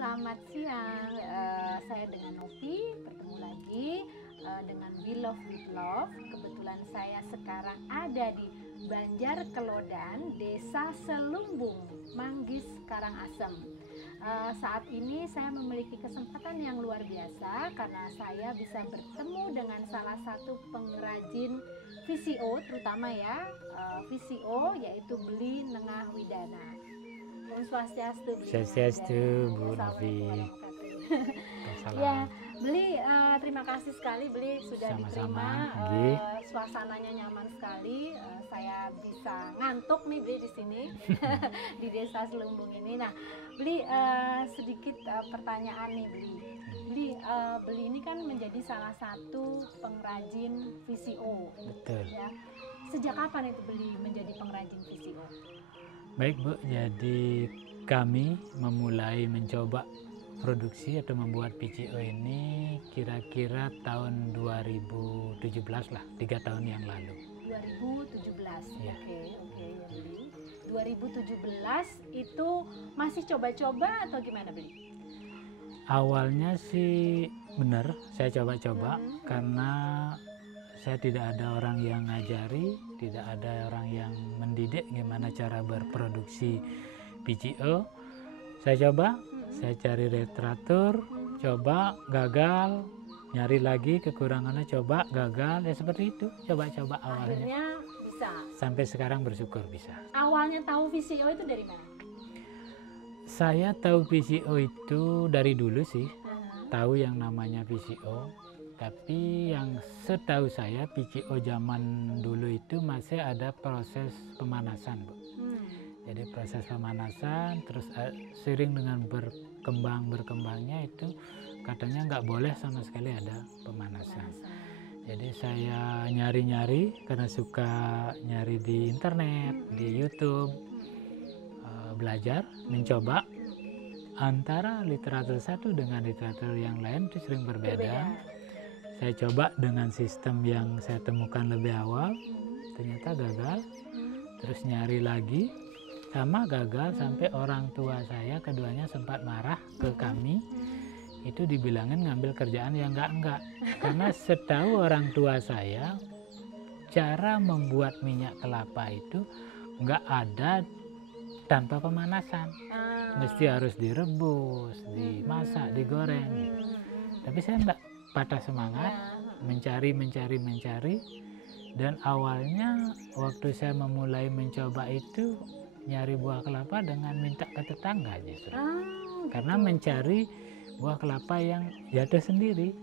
selamat siang. Saya dengan Novi bertemu lagi dengan We Love with Love. Kebetulan saya sekarang ada di Banjar Kelodan, Desa Selumbung, Manggis, Karangasem. Saat ini saya memiliki kesempatan yang luar biasa karena saya bisa bertemu dengan salah satu pengrajin VCO, terutama ya VCO, yaitu Beli Nengah Widana. Om Swastiastu, Bu Novi. Ya, Beli, terima kasih sekali Beli sudah Sama-sama, diterima. Suasananya nyaman sekali. Saya bisa ngantuk nih Beli di sini di Desa Selumbung ini. Nah, Beli, sedikit pertanyaan nih Beli. Beli ini kan menjadi salah satu pengrajin VCO. Betul. Ya. Sejak kapan itu Beli menjadi pengrajin VCO? Baik Bu, jadi kami memulai mencoba produksi atau membuat VCO ini kira-kira tahun 2017 lah, 3 tahun yang lalu. 2017, ya. Oke, ya Beli. 2017 itu masih coba-coba atau gimana Beli? Awalnya sih benar, saya coba-coba karena saya tidak ada orang yang ngajari, tidak ada orang yang mendidik gimana cara berproduksi VCO. Saya coba, saya cari literatur, coba, gagal, nyari lagi kekurangannya, coba, gagal, ya seperti itu, coba-coba awalnya. Akhirnya bisa. Sampai sekarang bersyukur bisa. Awalnya tahu VCO itu dari mana? Saya tahu VCO itu dari dulu sih, tahu yang namanya VCO. Tapi yang setahu saya VCO zaman dulu itu masih ada proses pemanasan, Bu. Jadi proses pemanasan, terus seiring dengan berkembangnya itu katanya nggak boleh sama sekali ada pemanasan. Jadi saya nyari-nyari karena suka nyari di internet, di YouTube, belajar, mencoba. Antara literatur satu dengan literatur yang lain itu sering berbeda. Saya coba dengan sistem yang saya temukan lebih awal, ternyata gagal. Terus nyari lagi, sama gagal, sampai orang tua saya keduanya sempat marah ke kami. Itu dibilangin ngambil kerjaan yang enggak. Karena setahu orang tua saya, cara membuat minyak kelapa itu enggak ada tanpa pemanasan. Mesti harus direbus, dimasak, digoreng gitu. Tapi saya enggak patah semangat, mencari, dan awalnya waktu saya memulai mencoba itu nyari buah kelapa dengan minta ke tetangga justru. Karena mencari buah kelapa yang jatuh sendiri.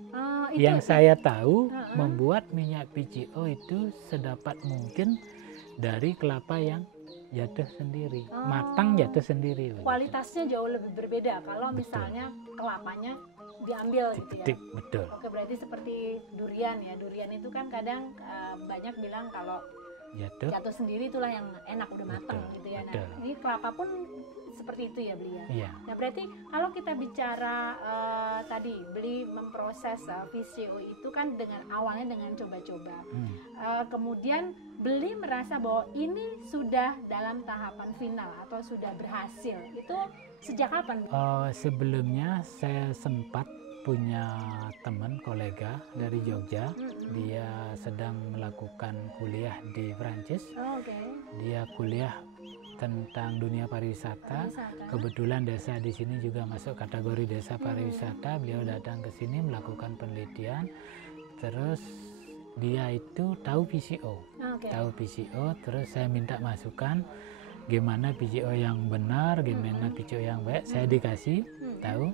Yang saya tahu membuat minyak VCO itu sedapat mungkin dari kelapa yang jatuh sendiri, matang jatuh sendiri. Kualitasnya jauh lebih berbeda kalau misalnya kelapanya diambil gitu ya. Betul. Oke, berarti seperti durian ya. Durian itu kan kadang banyak bilang kalau jatuh sendiri itulah yang enak, udah matang gitu ya. Nah, ini kelapa pun seperti itu ya Beli ya. Iya. Nah, berarti kalau kita bicara tadi Beli memproses VCO itu kan awalnya dengan coba-coba. Kemudian Beli merasa bahwa ini sudah dalam tahapan final atau sudah berhasil. Itu sejak kapan? Sebelumnya saya sempat punya teman kolega dari Jogja. Dia sedang melakukan kuliah di Prancis. Dia kuliah tentang dunia pariwisata. Kebetulan desa di sini juga masuk kategori desa pariwisata. Beliau datang ke sini melakukan penelitian. Terus dia itu tahu VCO. Tahu VCO, terus saya minta masukan gimana VCO yang benar, gimana VCO yang baik. Saya dikasih tahu.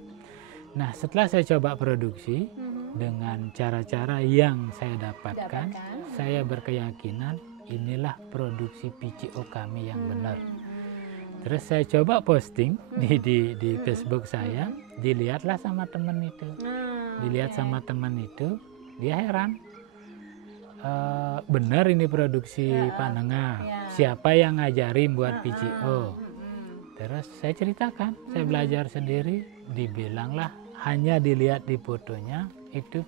Nah, setelah saya coba produksi dengan cara-cara yang saya dapatkan, saya berkeyakinan inilah produksi VCO kami yang benar. Terus saya coba posting di Facebook saya, dilihatlah sama teman itu. Dilihat sama teman itu, dia heran. Benar ini produksi Pak Nengah. Siapa yang ngajarin buat VCO? Terus saya ceritakan, saya belajar sendiri. Dibilanglah hanya dilihat di fotonya itu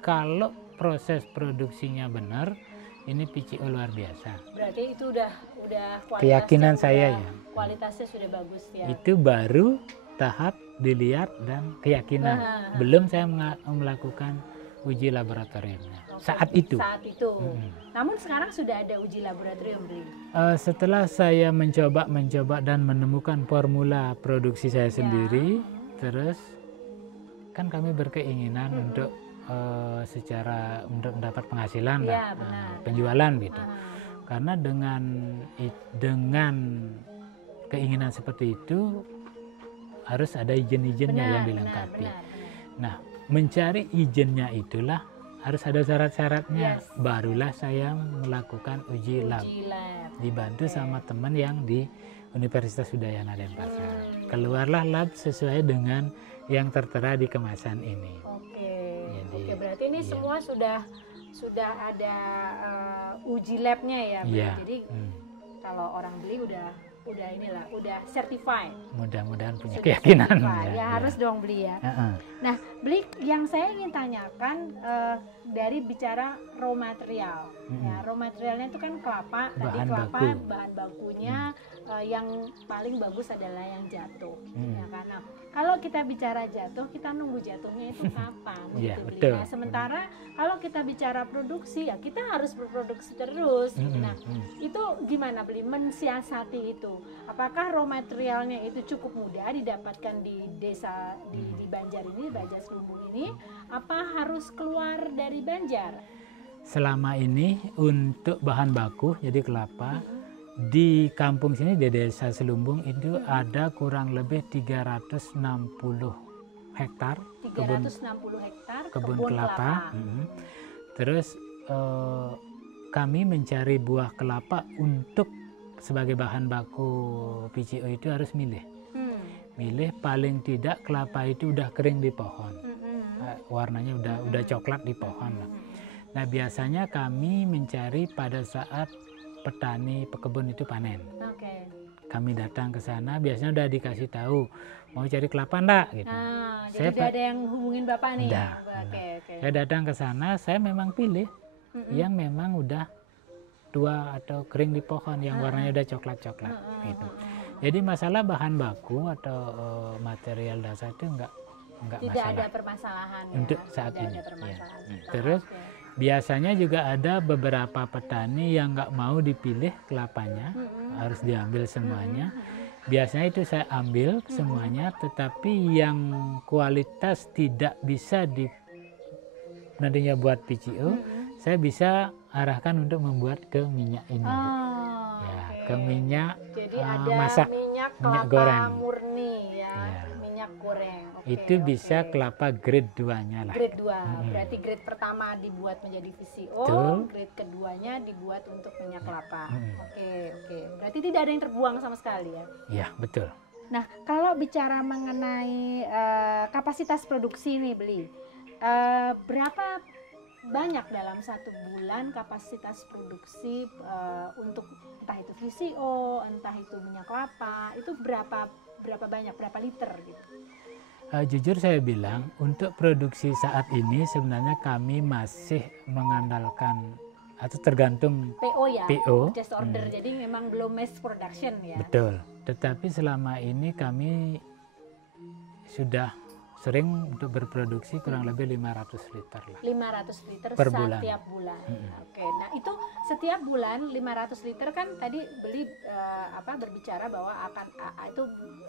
kalau proses produksinya benar, ini VCO luar biasa. Berarti itu udah kualitasnya, keyakinan saya ya. Kualitasnya sudah bagus ya. Itu baru bertahap, dilihat dan keyakinan. Belum saya melakukan uji laboratoriumnya saat itu. Saat itu. Namun sekarang sudah ada uji laboratorium, Bli. Setelah saya mencoba dan menemukan formula produksi saya sendiri, terus kan kami berkeinginan untuk secara untuk mendapat penghasilan lah, penjualan gitu. Karena dengan keinginan seperti itu harus ada izin-izinnya yang dilengkapi. Nah, mencari izinnya itulah harus ada syarat-syaratnya. Barulah saya melakukan uji lab. Dibantu sama teman yang di Universitas Udayana Denpasar. Keluarlah lab sesuai dengan yang tertera di kemasan ini. Oke, berarti ini semua sudah ada uji labnya ya. Jadi kalau orang beli udah certified. Mudah-mudahan punya keyakinan. Harus dong beli ya. Nah, beli yang saya ingin tanyakan dari bicara raw material. Ya, raw materialnya itu kan kelapa. Bahan bakunya yang paling bagus adalah yang jatuh. Ya, karena kalau kita bicara jatuh, kita nunggu jatuhnya itu kapan? Betul. Nah, sementara kalau kita bicara produksi, ya kita harus berproduksi terus. Nah, itu gimana beli mensiasati itu? Apakah raw materialnya itu cukup mudah didapatkan di desa di Banjar ini, Banjar Selumbung ini? Apa harus keluar dari Banjar? Selama ini untuk bahan baku, jadi kelapa, di kampung sini di desa Selumbung itu ada kurang lebih 360 hektar kebun kelapa. Terus kami mencari buah kelapa untuk sebagai bahan baku PCO itu harus milih. Milih paling tidak kelapa itu udah kering di pohon. Warnanya udah coklat di pohon lah. Nah, biasanya kami mencari pada saat petani pekebun itu panen. Kami datang ke sana, biasanya udah dikasih tahu mau cari kelapa enggak gitu. Jadi tidak ada yang hubungin Bapak nih. Saya datang ke sana, saya memang pilih yang memang udah tua atau kering di pohon, yang warnanya udah coklat-coklat gitu. Jadi masalah bahan baku atau material dasar itu enggak tidak ada permasalahan untuk saat ini. Terus biasanya juga ada beberapa petani yang nggak mau dipilih kelapanya, harus diambil semuanya. Biasanya itu saya ambil semuanya, tetapi yang kualitas tidak bisa nantinya buat PCO, saya bisa arahkan untuk membuat ke minyak ini. Ke minyak. Jadi ada masak, minyak goreng murni ya, minyak goreng. Itu bisa kelapa grade 2-nya lah. Grade 2, berarti grade pertama dibuat menjadi VCO, grade keduanya dibuat untuk minyak kelapa. Oke. Berarti tidak ada yang terbuang sama sekali ya? Iya, betul. Nah, kalau bicara mengenai kapasitas produksi nih beli, berapa banyak dalam satu bulan kapasitas produksi untuk entah itu VCO, entah itu minyak kelapa, itu berapa banyak, berapa liter gitu? Jujur saya bilang, untuk produksi saat ini sebenarnya kami masih mengandalkan atau tergantung PO ya, PO. Purchase order, jadi memang belum mass production ya. Betul, tetapi selama ini kami sudah sering untuk berproduksi kurang lebih 500 liter lah. 500 liter per bulan. Setiap bulan. Oke, nah itu setiap bulan 500 liter kan tadi beli berbicara bahwa akan itu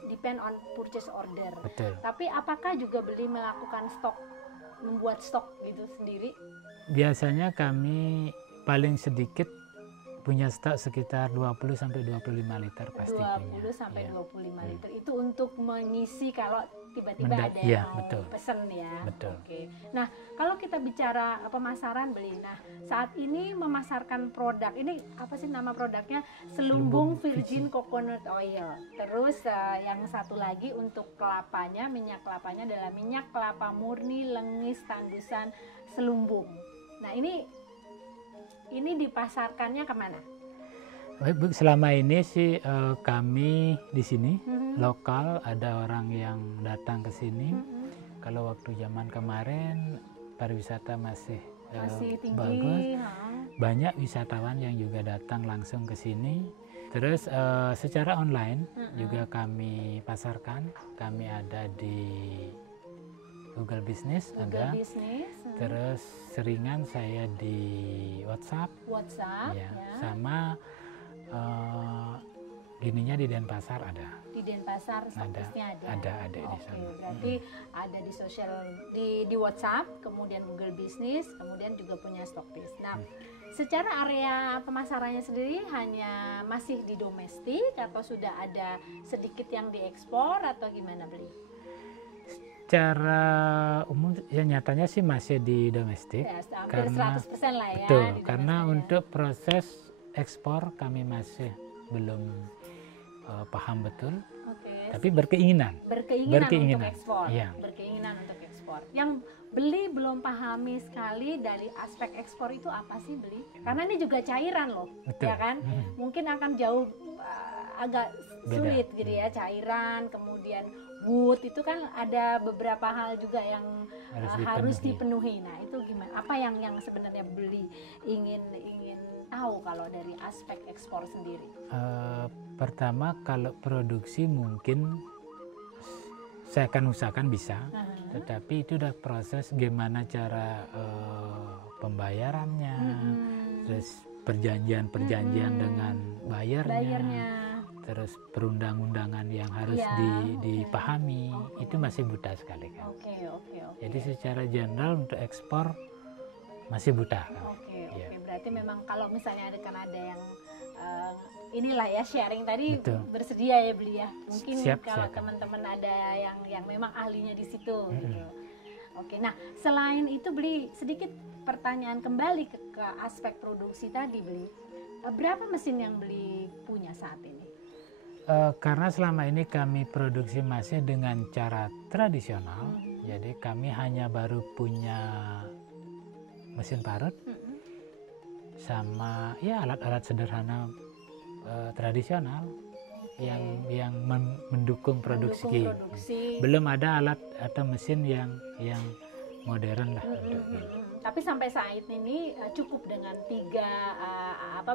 depend on purchase order. Betul. Tapi apakah juga beli melakukan membuat stok gitu sendiri? Biasanya kami paling sedikit punya stok sekitar 20 sampai 25 liter pasti 20 sampai 25 liter itu untuk mengisi kalau tiba-tiba ada yang mau pesen ya. Betul. Oke. Nah, kalau kita bicara pemasaran beli, nah saat ini memasarkan produk ini apa sih nama produknya? Selumbung Virgin Coconut Oil. Terus yang satu lagi untuk kelapanya, minyak kelapanya adalah minyak kelapa murni Lengis Tandusan Selumbung. Nah, ini dipasarkannya kemana? Baik, selama ini sih kami di sini lokal, ada orang yang datang ke sini. Kalau waktu zaman kemarin pariwisata masih tinggi, bagus, banyak wisatawan yang juga datang langsung ke sini. Terus secara online juga kami pasarkan. Kami ada di Google Business, Google ada. Business. Terus seringan saya di WhatsApp. WhatsApp Ya, ya. sama gininya di Denpasar ada. Di Denpasar stokisnya ada. Ada di Oke, sana. berarti ada di sosial di WhatsApp, kemudian Google Business, kemudian juga punya stokis. Nah, secara area pemasarannya sendiri hanya masih di domestik atau sudah ada sedikit yang diekspor atau gimana beli? Secara umum ya nyatanya sih masih di domestik. Ya, hampir Karena 100% lah ya. betul, di karena domestik ya. untuk proses ekspor kami masih belum paham betul, Oke. tapi berkeinginan. Berkeinginan untuk ekspor. Iya. Berkeinginan untuk ekspor. Yang beli belum pahami sekali dari aspek ekspor itu apa sih beli? Karena ini juga cairan loh, Betul. ya kan? Mungkin akan jauh agak Beda. sulit gitu ya, cairan, kemudian wood itu kan ada beberapa hal juga yang harus dipenuhi. Nah, itu gimana? Apa yang sebenarnya beli ingin tahu kalau dari aspek ekspor sendiri? Pertama, kalau produksi mungkin saya akan usahakan bisa, tetapi itu udah proses gimana cara pembayarannya, terus perjanjian dengan bayarnya, terus perundang-undangan yang harus dipahami, itu masih buta sekali kan. Oke. Jadi secara general untuk ekspor masih buta kan. Oke. Berarti memang kalau misalnya ada yang inilah ya sharing tadi. Betul. Bersedia ya beli ya. Mungkin kalau siap. teman-teman ada yang memang ahlinya di situ gitu. Oke. Nah, selain itu beli sedikit pertanyaan kembali ke aspek produksi tadi beli. Berapa mesin yang beli punya saat ini? Karena selama ini kami produksi masih dengan cara tradisional, jadi kami hanya baru punya mesin parut sama ya alat-alat sederhana tradisional yang mendukung produksi. Belum ada alat atau mesin yang modern lah. Tapi sampai saat ini cukup dengan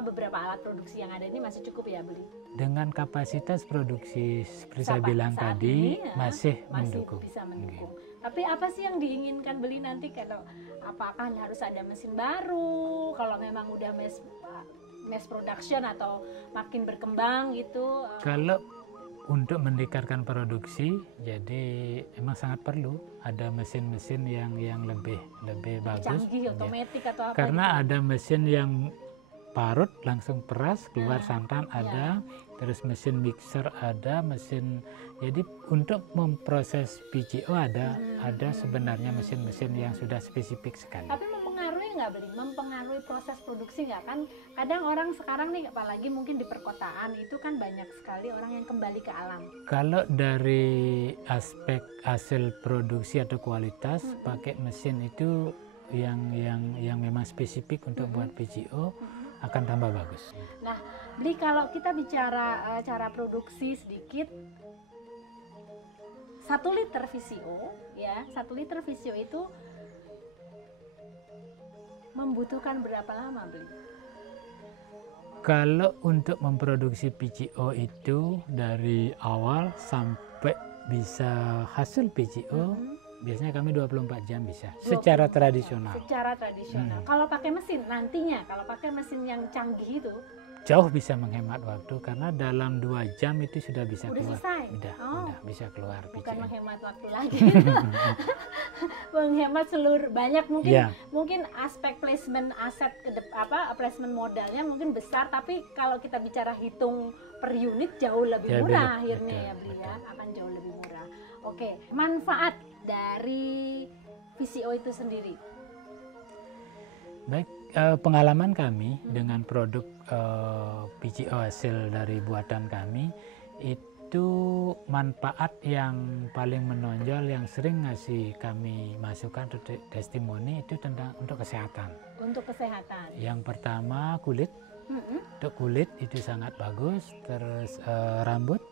beberapa alat produksi yang ada ini masih cukup ya beli? Dengan kapasitas produksi seperti saya bilang tadi masih mendukung. Bisa mendukung. Tapi apa sih yang diinginkan beli nanti, kalau apakah harus ada mesin baru kalau memang udah mass production atau makin berkembang gitu? Kalau untuk meningkatkan produksi, jadi emang sangat perlu ada mesin-mesin yang lebih bagus, canggih, otomatis atau apa? Karena gitu. Ada mesin yang parut langsung peras keluar santan ada, terus mesin mixer ada, mesin jadi untuk memproses PCO ada sebenarnya mesin-mesin yang sudah spesifik sekali. Tapi mempengaruhi nggak beli? Mempengaruhi proses produksi nggak? Kan kadang orang sekarang nih, apalagi mungkin di perkotaan itu kan banyak sekali orang yang kembali ke alam. Kalau dari aspek hasil produksi atau kualitas, pakai mesin itu yang memang spesifik untuk buat PCO akan tambah bagus. Nah, beli kalau kita bicara cara produksi sedikit, 1 liter VCO ya, 1 liter VCO itu membutuhkan berapa lama beli? Kalau untuk memproduksi PCO itu dari awal sampai bisa hasil PCO, biasanya kami 24 jam bisa, secara tradisional. Kalau pakai mesin nantinya, kalau pakai mesin yang canggih itu jauh bisa menghemat waktu, karena dalam 2 jam itu sudah bisa keluar. Selesai? Udah bisa keluar PCO. Bukan menghemat waktu lagi. Menghemat seluruh banyak mungkin aspek placement aset placement modalnya mungkin besar, tapi kalau kita bicara hitung per unit jauh lebih murah akhirnya ya beli ya, akan jauh lebih murah. Oke, manfaat dari VCO itu sendiri. Baik, pengalaman kami dengan produk PCO hasil dari buatan kami itu manfaat yang paling menonjol yang sering ngasih kami masukan atau testimoni itu tentang untuk kesehatan. Untuk kesehatan. Yang pertama kulit. Untuk kulit itu sangat bagus. Terus rambut.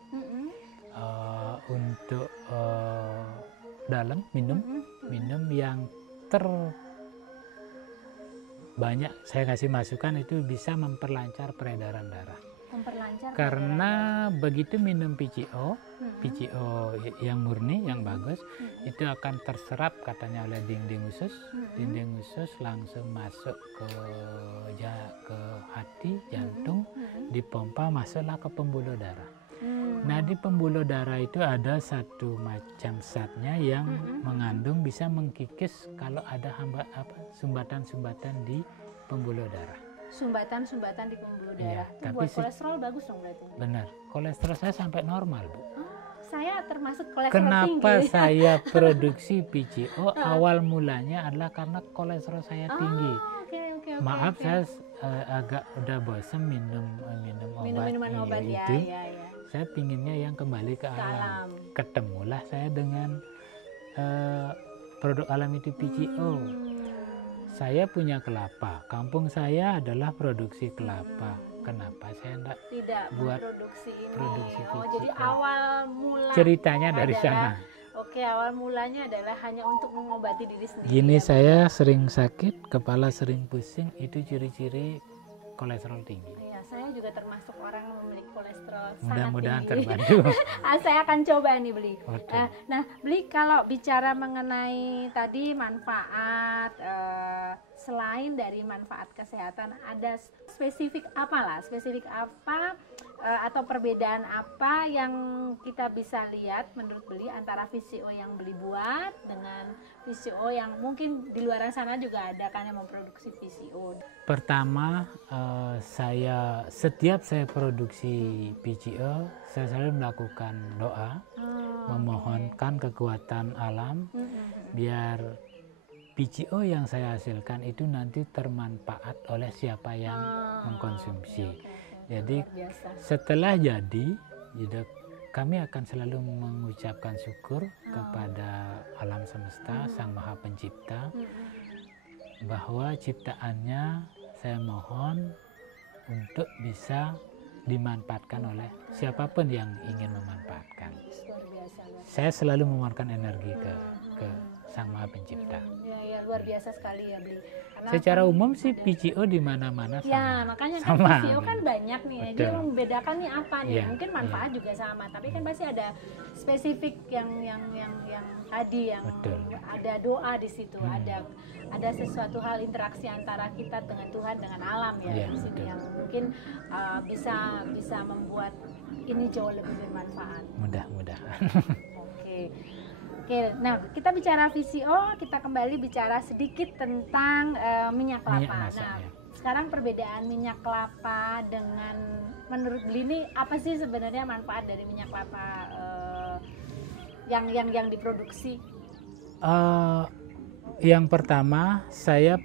Untuk dalam minum yang banyak saya kasih masukan itu bisa memperlancar peredaran darah. memperlancar karena begitu minum PCO, Mm-mm. PCO yang murni, yang bagus, Mm-mm. itu akan terserap katanya oleh dinding usus. Mm-mm. Dinding usus langsung masuk ke hati, jantung, Mm-mm. dipompa masuklah ke pembuluh darah. Mm. Nah, di pembuluh darah itu ada satu macam zatnya yang Mm-mm. mengandung bisa mengkikis kalau ada sumbatan-sumbatan di pembuluh darah. Sumbatan-sumbatan di pembuluh Iya, darah. Itu tapi buat kolesterol bagus dong berarti. Benar, kolesterol saya sampai normal, Bu. Saya termasuk kolesterol Kenapa tinggi. saya produksi PCO? Awal mulanya adalah karena kolesterol saya tinggi. Oke, Maaf, oke. saya agak udah bosan minum obat. Minum-minuman Iya, obat ya, itu. ya. Saya pinginnya yang kembali ke Ke alam. alam. Ketemulah saya dengan produk alam itu PCO. Saya punya kelapa. Kampung saya adalah produksi kelapa. Kenapa saya enggak Tidak buat memproduksi ini. produksi Jadi PCO? awal mula Ceritanya dari adalah- sana. Oke, awal mulanya adalah hanya untuk mengobati diri sendiri. Gini, ya, Bu? saya sering sakit, kepala sering pusing, itu ciri-ciri kolesterol tinggi. Iya, saya juga termasuk orang yang memiliki kolesterol Mudah-mudahan sangat tinggi. terbantu. Saya akan coba nih beli. Oke. Nah, beli kalau bicara mengenai tadi manfaat, selain dari manfaat kesehatan, ada spesifik apa atau perbedaan apa yang kita bisa lihat menurut beli antara VCO yang beli buat dengan VCO yang mungkin di luar sana juga ada kan yang memproduksi VCO. Pertama, setiap saya produksi PCO, saya selalu melakukan doa, memohonkan kekuatan alam, biar PCO yang saya hasilkan itu nanti termanfaat oleh siapa yang mengkonsumsi. Jadi setelah jadi, kami akan selalu mengucapkan syukur kepada alam semesta, Sang Maha Pencipta, bahwa ciptaannya saya mohon untuk bisa dimanfaatkan oleh siapapun yang ingin memanfaatkan. Saya selalu memohonkan energi ke Sang Maha Pencipta. Ya, luar biasa sekali ya, Bli. Karena Secara kan umum sih PCO di mana-mana sama. ya, makanya kan Sama. VCO kan banyak nih. Jadi Betul. yang membedakan nih apa nih? Iya, Mungkin manfaat juga sama, tapi kan pasti ada spesifik yang tadi yang Betul. ada doa di situ, ada sesuatu hal interaksi antara kita dengan Tuhan dengan alam ya Iya, di sini betul. yang mungkin bisa membuat ini jauh lebih bermanfaat. Mudah-mudahan. Oke, nah kita bicara VCO, kita kembali bicara sedikit tentang minyak kelapa. Minyak masak, Nah, ya. sekarang perbedaan minyak kelapa dengan menurut Beli ini apa sih sebenarnya manfaat dari minyak kelapa yang diproduksi? Yang pertama, saya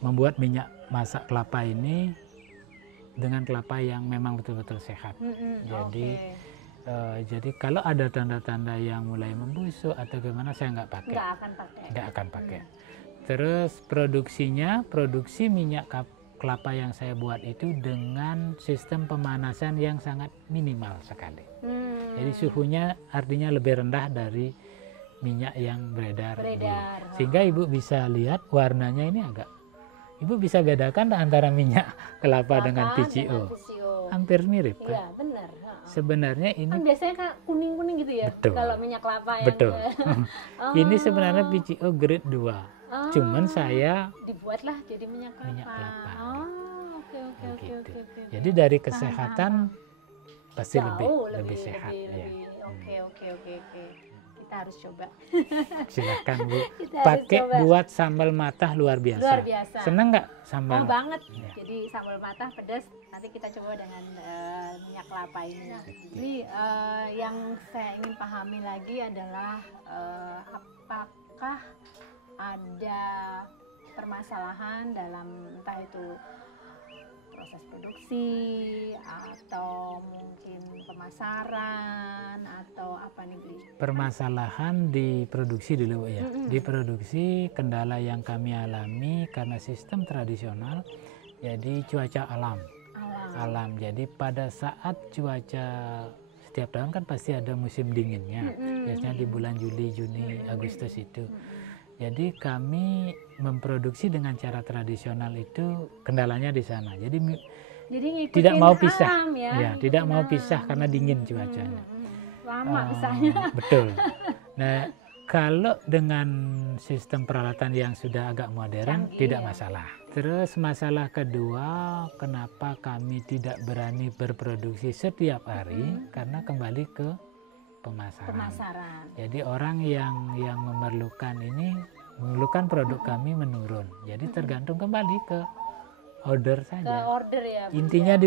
membuat minyak masak kelapa ini dengan kelapa yang memang betul-betul sehat. Jadi jadi kalau ada tanda-tanda yang mulai membusuk atau gimana, saya nggak pakai. Nggak akan pakai. Terus produksi minyak kelapa yang saya buat itu dengan sistem pemanasan yang sangat minimal sekali. Jadi suhunya artinya lebih rendah dari minyak yang beredar. Sehingga Ibu bisa lihat warnanya ini Ibu bisa bedakan antara minyak kelapa dengan PCO. Hampir mirip kan? Iya, benar. Sebenarnya ini Kan biasanya kan kuning-kuning gitu ya. Betul. Kalau minyak kelapa yang betul. Ini sebenarnya PCO grade 2. Cuman saya dibuatlah jadi minyak kelapa. Minyak kelapa. Oke. Begitu. Jadi dari kesehatan pasti Jauh lebih sehat. Ya. Oke. Kita harus coba. Silakan Bu. Kita harus Pakai coba. buat sambal matah luar biasa. Luar biasa. Seneng nggak sambal? Oh banget. Ya. Jadi sambal matah pedas. Nanti kita coba dengan minyak kelapa ini. Jadi yang saya ingin pahami lagi adalah apakah ada permasalahan dalam entah itu proses produksi atau mungkin pemasaran atau apa nih Bli? Permasalahan di produksi dulu ya. Di produksi kendala yang kami alami karena sistem tradisional, jadi cuaca alam. Jadi pada saat cuaca setiap tahun kan pasti ada musim dinginnya. Biasanya di bulan Juli, Juni, Agustus itu. Jadi kami memproduksi dengan cara tradisional itu kendalanya di sana. Jadi Jadi ngikutin tidak mau pisah. alam ya. Ya, tidak mau Alam. pisah karena dingin cuacanya. Lama pisahnya. Betul. Nah, kalau dengan sistem peralatan yang sudah agak modern, Canggih, tidak ya. masalah. Terus masalah kedua, kenapa kami tidak berani berproduksi setiap hari? Karena kembali ke pemasaran. Pemasaran. Jadi orang yang memerlukan produk kami menurun. Jadi tergantung kembali ke order Ke saja. order ya. Bu, Intinya ya.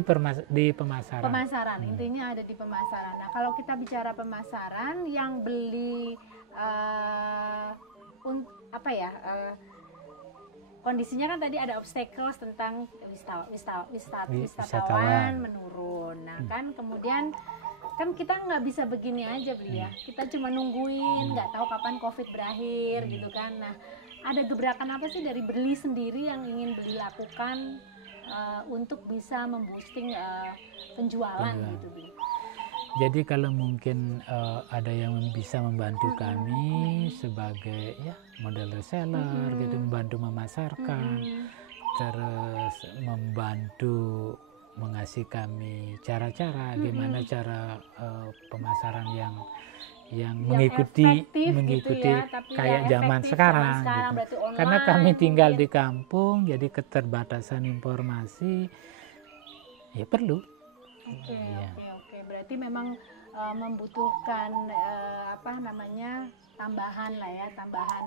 di pemasaran. Pemasaran, intinya ada di pemasaran. Nah, kalau kita bicara pemasaran, yang beli kondisinya kan tadi ada obstacles tentang wisatawan menurun. Nah, kan kemudian kan kita nggak bisa begini aja beli ya. Kita cuma nungguin, nggak tahu kapan COVID berakhir gitu kan. Nah, ada gebrakan apa sih dari beli sendiri yang ingin beli lakukan untuk bisa memboosting penjualan gitu beli? Jadi kalau mungkin ada yang bisa membantu kami sebagai ya model reseller gitu, membantu memasarkan, terus membantu mengasih kami cara-cara gimana cara pemasaran yang mengikuti gitu ya, kayak yang zaman efektif sekarang gitu. berarti online, Karena kami tinggal mungkin di kampung, jadi keterbatasan informasi ya perlu. Oke, Iya. oke. Berarti memang membutuhkan tambahan lah ya, tambahan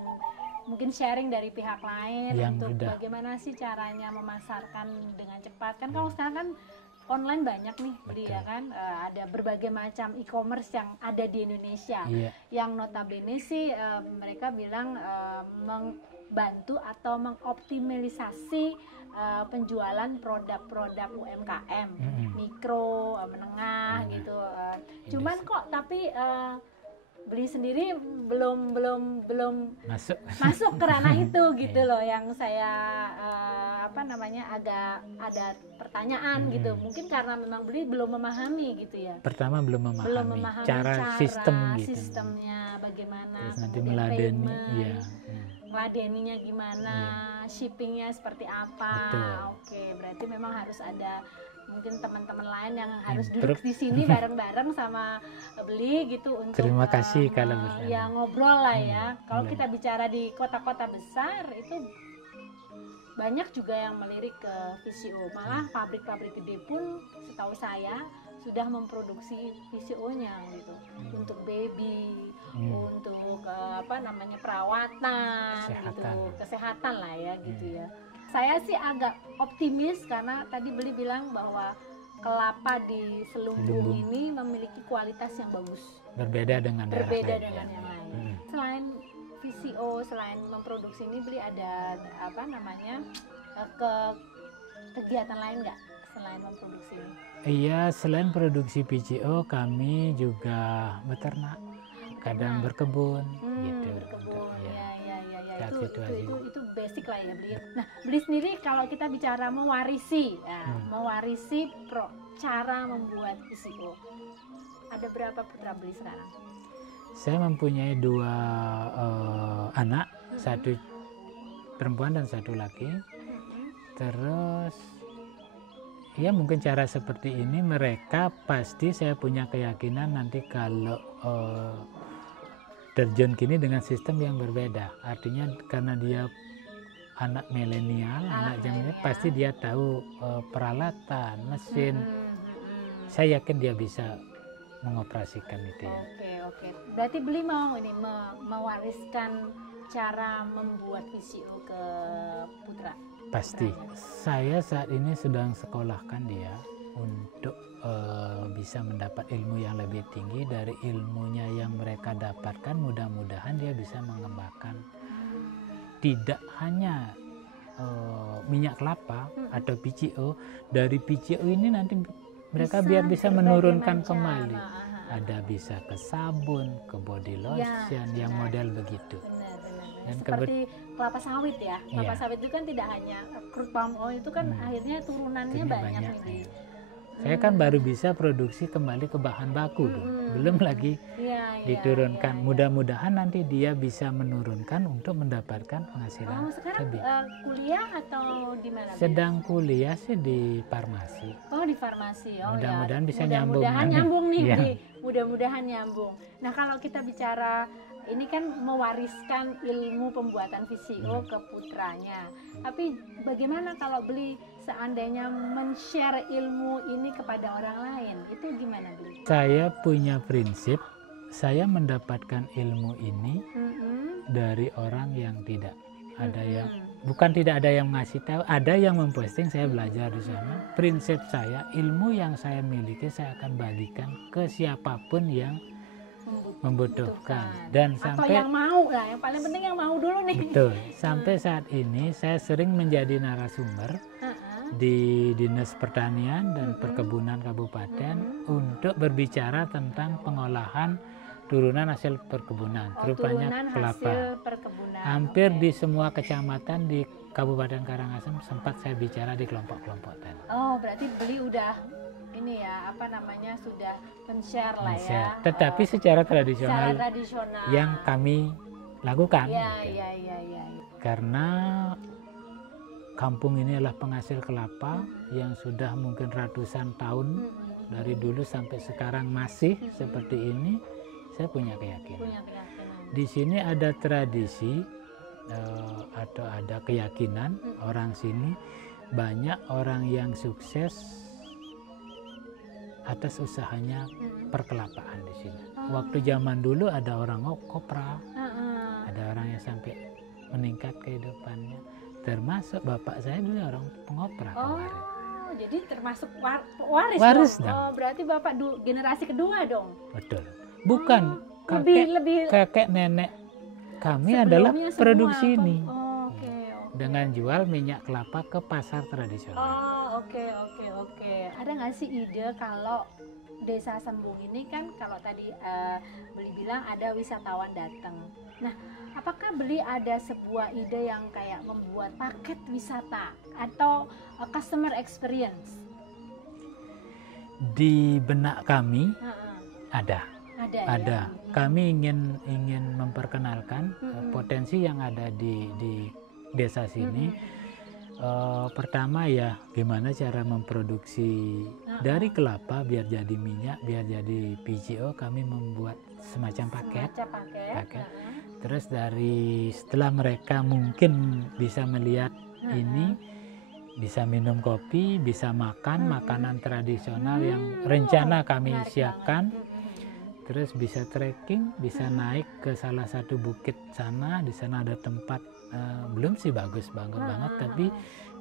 mungkin sharing dari pihak lain Yang untuk sudah. bagaimana sih caranya memasarkan dengan cepat. Kan kalau sekarang kan online banyak nih, beli ya kan. Ada berbagai macam e-commerce yang ada di Indonesia. Iya. Yang notabene sih mereka bilang membantu atau mengoptimalisasi penjualan produk-produk UMKM, mikro, menengah gitu. Cuman kok tapi beli sendiri belum masuk ke ranah itu gitu loh, yang saya agak ada pertanyaan gitu. Mungkin karena memang beli belum memahami gitu ya. Pertama belum memahami cara sistemnya bagaimana, terus nanti kemudian meladeni, payment, iya. meladeninya gimana, shippingnya seperti apa. Betul. Oke, berarti memang harus ada mungkin teman-teman lain yang harus duduk di sini bareng-bareng sama beli gitu untuk Terima kasih kalau bersama. ya ngobrol lah ya. Kalau Iya. kita bicara di kota-kota besar itu banyak juga yang melirik ke VCO. Malah pabrik-pabrik gede pun setahu saya sudah memproduksi VCO-nya gitu untuk baby, untuk perawatan gitu, kesehatan lah ya gitu ya. Saya sih agak optimis karena tadi beli bilang bahwa kelapa di Selumbung ini memiliki kualitas yang bagus. Berbeda dengan daerah lain. Yang lain. Selain VCO, selain memproduksi ini beli ada kegiatan lain nggak selain memproduksi ini? Iya, selain produksi VCO kami juga beternak, kadang berkebun gitu. Berkebun, ya. Itu basic lah ya beli. Nah, beli sendiri kalau kita bicara mewarisi, cara membuat VCO. Ada berapa putra beli sekarang? Saya mempunyai 2 anak, satu perempuan dan satu laki. Terus ya mungkin cara seperti ini mereka pasti saya punya keyakinan nanti kalau terjun kini dengan sistem yang berbeda. Artinya karena dia anak milenial, anak zamannya, pasti dia tahu peralatan, mesin. Saya yakin dia bisa mengoperasikan itu ya. Oke. Berarti beli mau ini mewariskan cara membuat VCO ke putra? Pasti. Saya saat ini sedang sekolahkan dia untuk bisa mendapat ilmu yang lebih tinggi. Dari ilmunya yang mereka dapatkan, mudah-mudahan dia bisa mengembangkan tidak hanya minyak kelapa atau PCO. Dari PCO ini nanti mereka biar bisa menurunkan kembali. Ada bisa ke sabun, ke body lotion, yang model begitu. Dan seperti kelapa sawit ya. Kelapa sawit itu kan tidak hanya crude palm oil, itu kan akhirnya turunannya banyak nih. Saya kan baru bisa produksi kembali ke bahan baku dulu. Belum lagi diturunkan. Mudah-mudahan nanti dia bisa menurunkan untuk mendapatkan penghasilan sekarang lebih. Kuliah atau di mana? Sedang kuliah sih di farmasi. Oh, di farmasi. Oh, Mudah-mudahan bisa mudah-mudahan nyambung. nyambung nih, Iya. Bli. Mudah-mudahan nyambung. Nah, kalau kita bicara ini kan mewariskan ilmu pembuatan VCO ke putranya. Tapi bagaimana kalau Bli seandainya men-share ilmu ini kepada orang lain? Itu gimana, Bli? Saya punya prinsip, saya mendapatkan ilmu ini dari orang yang tidak ada yang bukan tidak ada yang ngasih tahu, ada yang memposting, saya belajar di sana. Prinsip saya, ilmu yang saya miliki saya akan bagikan ke siapapun yang membutuhkan. Dan atau sampai yang mau lah, yang paling penting yang mau dulu nih. betul. Sampai saat ini saya sering menjadi narasumber di Dinas Pertanian dan Perkebunan Kabupaten untuk berbicara tentang pengolahan turunan hasil perkebunan, terutama kelapa. Hampir di semua kecamatan di Kabupaten Karangasem sempat saya bicara di kelompok-kelompok tadi. Oh, berarti Bli udah ini ya, apa namanya, sudah men-share lah ya. Tetapi secara tradisional yang kami lakukan. Iya. Karena kampung ini adalah penghasil kelapa yang sudah mungkin ratusan tahun, dari dulu sampai sekarang masih seperti ini. Saya punya keyakinan. Di sini ada tradisi atau ada keyakinan orang sini, banyak orang yang sukses atas usahanya perkelapaan di sini. Waktu zaman dulu ada orang kopra, ada orang yang sampai meningkat kehidupannya. Termasuk bapak saya dulu orang pengopra kemarin. Jadi termasuk waris dong. Oh, berarti bapak generasi kedua dong. Betul. Bukan kakek nenek kami sebelumnya adalah semua produksi ini. Okay. Dengan jual minyak kelapa ke pasar tradisional. Oke. Ada nggak sih ide kalau Desa Sembung ini kan kalau tadi Beli bilang ada wisatawan datang. Nah, apakah Beli ada sebuah ide yang kayak membuat paket wisata atau customer experience? Di benak kami ada. Ya? Kami ingin memperkenalkan potensi yang ada di desa sini. Pertama ya, gimana cara memproduksi dari kelapa biar jadi minyak, biar jadi PGO. Kami membuat semacam paket. Terus setelah mereka mungkin bisa melihat ini, bisa minum kopi, bisa makan makanan tradisional yang rencana kami siapkan. Terus bisa trekking, bisa naik ke salah satu bukit sana. Di sana ada tempat belum sih bagus banget, tapi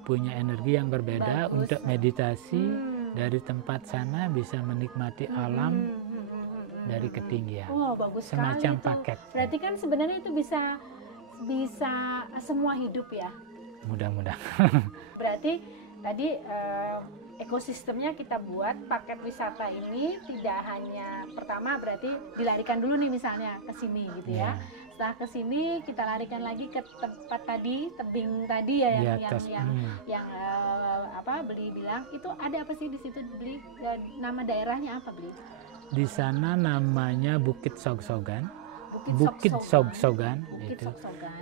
punya energi yang berbeda untuk meditasi. Dari tempat sana bisa menikmati alam dari ketinggian. Bagus semacam sekali paket. Berarti kan sebenarnya itu bisa semua hidup ya. Mudah-mudahan. Berarti tadi ekosistemnya kita buat paket wisata ini tidak hanya pertama berarti dilarikan dulu nih misalnya ke sini gitu ya. Setelah ke sini kita larikan lagi ke tempat tadi, tebing tadi ya yang Beli bilang itu ada apa sih di situ, Beli? Nama daerahnya apa, Beli? Di sana namanya Bukit Sogsogan. Bukit Sogsogan. Itu.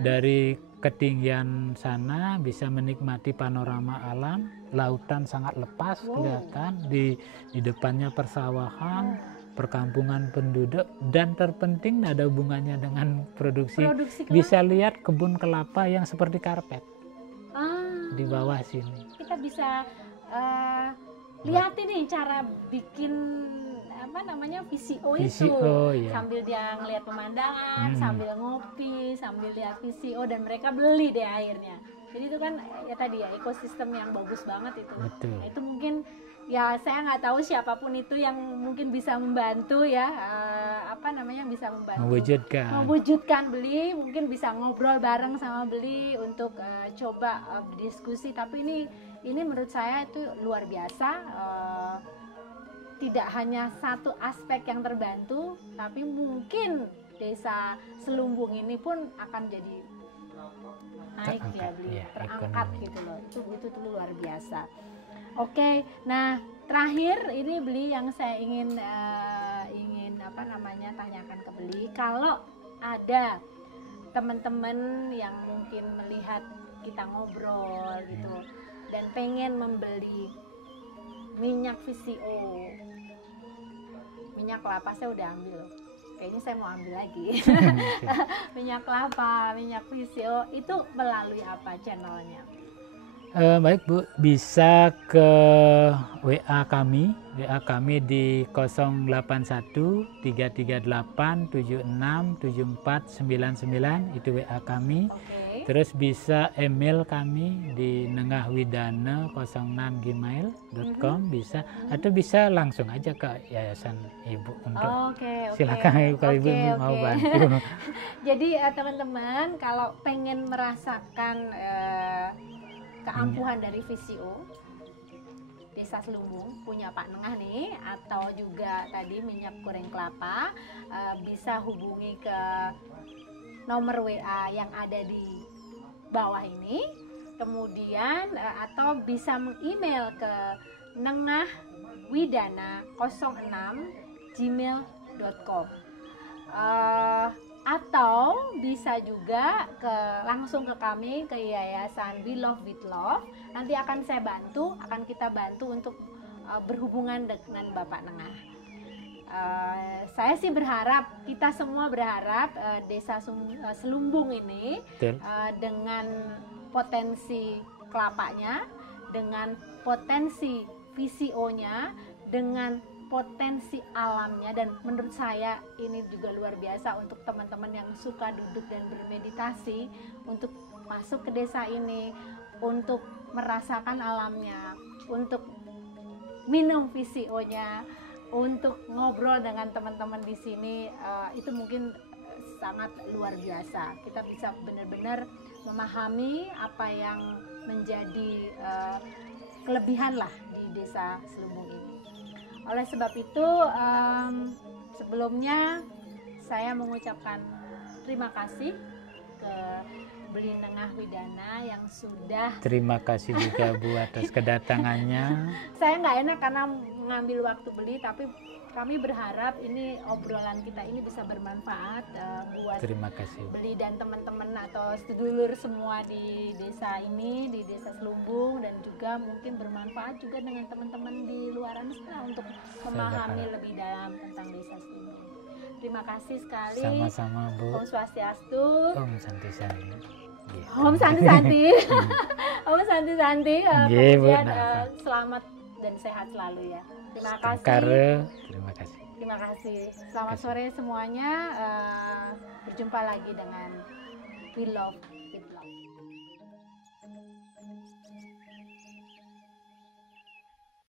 Dari ketinggian sana bisa menikmati panorama alam, lautan sangat lepas kelihatan, di depannya persawahan, perkampungan penduduk, dan terpenting ada hubungannya dengan produksi bisa lihat kebun kelapa yang seperti karpet di bawah sini. Kita bisa lihat ini cara bikin VCO itu ya. Sambil dia ngelihat pemandangan, sambil ngopi, sambil lihat VCO, dan mereka beli deh akhirnya. Jadi itu kan ya tadi ya ekosistem yang bagus banget itu. Betul. Nah, itu mungkin ya saya nggak tahu siapapun itu yang mungkin bisa membantu ya bisa membantu mewujudkan Beli, mungkin bisa ngobrol bareng sama Beli untuk coba berdiskusi. Tapi ini menurut saya itu luar biasa. Tidak hanya satu aspek yang terbantu, tapi mungkin Desa Selumbung ini pun akan jadi naik ya Beli, terangkat gitu loh. Itu luar biasa. Oke, nah terakhir ini Beli, yang saya ingin tanyakan ke Beli, kalau ada teman-teman yang mungkin melihat kita ngobrol gitu dan pengen membeli minyak VCO, minyak kelapa saya udah ambil, kayaknya saya mau ambil lagi. Minyak kelapa, minyak VCO itu melalui apa channelnya? Baik Bu, bisa ke WA kami di 081 338 76 74 99, itu WA kami. Oke. Terus bisa email kami di nenggahwidana06@gmail.com bisa, atau bisa langsung aja ke yayasan Ibu untuk silakan kalau Ibu mau bantu. Jadi teman-teman kalau pengen merasakan keampuhan dari VCO Desa Selumbung punya Pak Nengah nih, atau juga tadi minyak goreng kelapa, bisa hubungi ke nomor WA yang ada di bawah ini, kemudian atau bisa meng-email ke nenggahwidana06@gmail.com, atau bisa juga langsung ke kami, ke Yayasan We Love with Love. Nanti akan kita bantu untuk berhubungan dengan Bapak Nengah. Saya sih berharap, kita semua berharap Desa Selumbung ini dengan potensi kelapanya, dengan potensi VCO-nya, dengan potensi alamnya, dan menurut saya ini juga luar biasa untuk teman-teman yang suka duduk dan bermeditasi, untuk masuk ke desa ini, untuk merasakan alamnya, untuk minum VCO-nya, untuk ngobrol dengan teman-teman di sini, itu mungkin sangat luar biasa. Kita bisa benar-benar memahami apa yang menjadi kelebihan lah di Desa Selumbung ini. Oleh sebab itu, sebelumnya saya mengucapkan terima kasih ke Beli Nenggahwidana yang sudah. Terima kasih juga Bu atas kedatangannya. Saya nggak enak karena mengambil waktu Beli, tapi kami berharap ini obrolan kita ini bisa bermanfaat buat Terima kasih Beli dan teman-teman atau sedulur semua di desa ini, di Desa Selumbung, dan juga mungkin bermanfaat juga dengan teman-teman di luaran sana untuk memahami lebih dalam tentang Desa Selumbung. Terima kasih sekali. Sama-sama Bu. Om Swastiastu. Om Santi Santi. Om Santi Santi. Om Santi Santi. Kemudian selamat dan sehat selalu ya. Terima kasih. Terima kasih. Terima kasih. Selamat sore semuanya. Berjumpa lagi dengan We Love